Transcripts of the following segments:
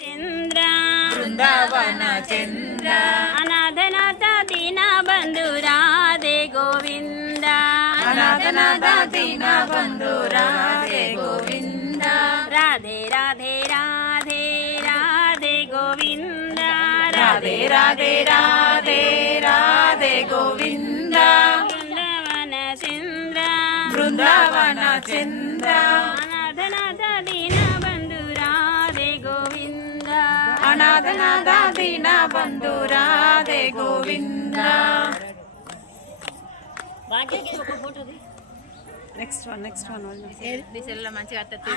चंद्र वृंदावन चंद्र अनाथनाथ दीन बंधु राधे गोविंद अनाथनाथ दीन बंधु राधे गोविंद राधे राधे राधे राधे गोविंद राधे राधे राधे राधे गोविंद वृंदावन चंद्र वृंदावन चंद्र अनाथनाथ दीन बंधु राधे गोविंद अनाथनाथ दीन बंधु राधे गोविंद।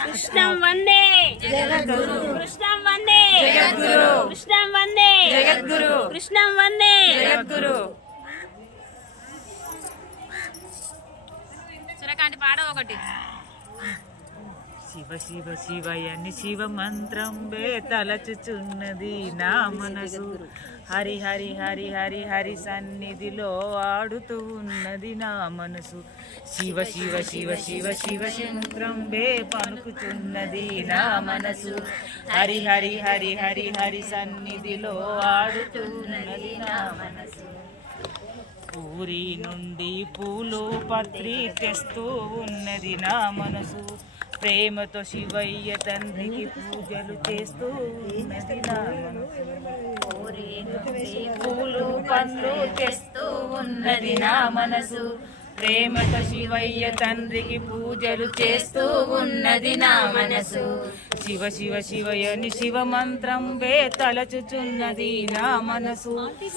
कृष्णं वंदे जगद्गुरु कृष्णं वंदे जगद्गुरु कृष्णं वंदे जगद्गुरु कृष्णं वंदे जगद्गुरु సురకాంటి పాడ ఒకటి శివ శివ శివయని శివ మంత్రం తలచుచున్నది నా మనసు హరి హరి హరి హరి హరి సన్నిధిలో ఆడుతూ ఉన్నది నా మనసు శివ శివ శివ శివ శివ మంత్రం పలుకుతున్నది నా మనసు హరి హరి హరి హరి హరి సన్నిధిలో ఆడుతున్నది నా మనసు పూరి నుండి పూలు పత్రి తెస్తూ ఉన్నది నా మనసు ప్రేమతో శివయ్య తండ్రికి పూజలు చేస్తూ ఉన్నది నా మనసు పూరి నుండి పూలు పండ్లు తెస్తూ ఉన్నది నా మనసు ప్రేమతో శివయ్య తండ్రికి పూజలు చేస్తూ ఉన్నది నా మనసు శివ శివ శివయని శివ మంత్రం తలచుచున్నది నా మనసు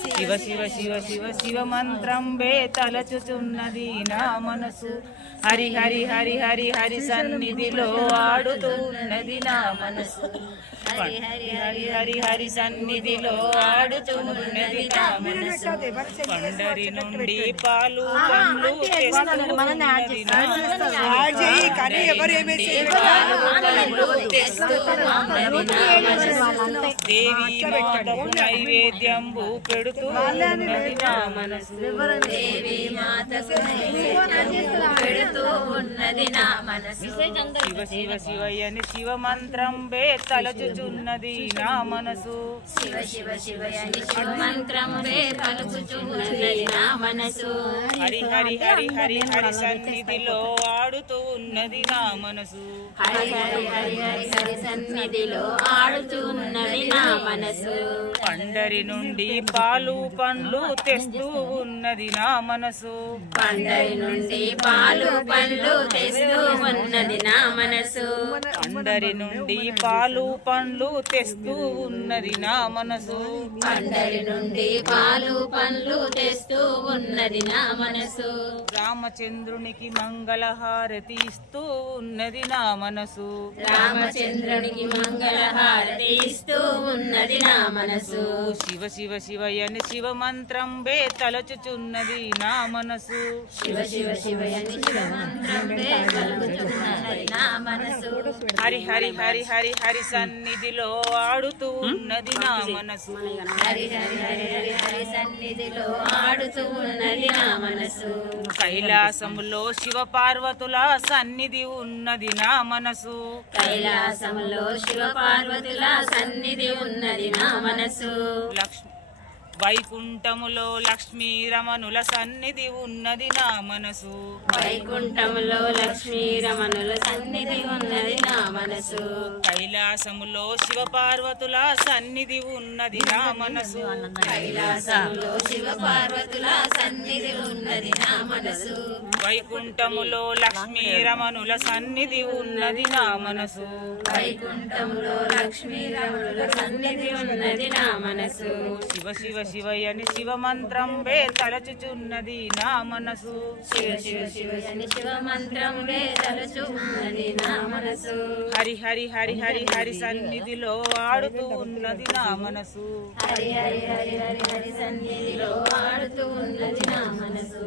శివ శివ శివ శివ శివ మంత్రం తలచుచున్నది నా మనసు హరి హరి హరి హరి హరి సన్నిధిలో ఆడుతున్నది నా మనసు హరి హరి హరి హరి హరి సన్నిధిలో ఆడుతున్నది నా మనసు పండరి నుండి పాలు పండ్లు తెస్తున్నది నా దేవి మాతకు నైవేద్యంబు పెడుతూ ఉన్నది నా మనసు దేవి మాతకు నైవేద్యం పెడుతూ ఉన్నది నా మనసు శివ శివ శివయని శివ మంత్రం తలచుచున్నది నా మనసు శివ శివ శివయని శివ మంత్రం పలుకుచున్నది నా మనసు హరి హరి హరి హరి హరి సన్నిధిలో ఆడుతూ ఉన్నది నా మనసు హరి హరి హరి హరి హరి సన్నిధిలో ఆడుతూ ఉన్నది నా మనసు పండరి నుండి పాలు పండ్లు తెస్తూ ఉన్నది నా మనసు పండరి నుండి పాలు పండ్లు తెస్తూ ఉన్నది నా మనసు పండరి నుండి పాలు పండ్లు తెస్తూ ఉన్నది నా మనసు పండరి నుండి పాలు పండ్లు తెస్తూ ఉన్నది నా మనసు రామచంద్రునికి మంగళహారతి ఇస్తూ ఉన్నది నా మనసు రామచంద్రునికి మంగళహారతి ఇస్తూ ఉన్నది నా మనసు శివ శివ శివయని శివ మంత్రం తలచుచున్నది నా మనసు శివ శివ శివయని శివ మంత్రం పలుకుతున్నది నా మనసు హరి హరి హరి హరి హరి సన్నిధిలో ఆడుతూ ఉన్నది నా మనసు హరి హరి హరి హరి హరి సన్నిధిలో ఆడుతూ ఉన్నది నా మనసు కైలాసములో శివ పార్వతుల సన్నిధి ఉన్నది నా మనసు కైలాసంలో శివ పార్వతుల సన్నిధి ఉన్నది నా మనసు వైకుంఠములో లక్ష్మీ రమణుల సన్నిధి ఉన్నది నా మనసు వైకుంఠములో లక్ష్మీ రమణుల సన్నిధి ఉన్నది నా మనసు కైలాసములో శివ పార్వతుల సన్నిధి ఉన్నది నా మనసు కైలాసంలో శివ పార్వతుల సన్నిధి ఉన్నది నా మనసు వైకుంఠములో లక్ష్మీ రమణుల సన్నిధి ఉన్నది నా మనసు వైకుంఠములో లక్ష్మీ రమణుల సన్నిధి ఉన్నది నా మనసు శివ శివ శివయని శివ మంత్రం తలచుచున్నది నా మనసు శివ శివ శివయని శివ మంత్రం తలచు ఉన్నది నా మనసు హరి హరి హరి హరి హరి సన్నిధిలో ఆడుతూ ఉన్నది నా మనసు హరి హరి హరి హరి హరి సన్నిధిలో ఆడుతూ ఉన్నది నా మనసు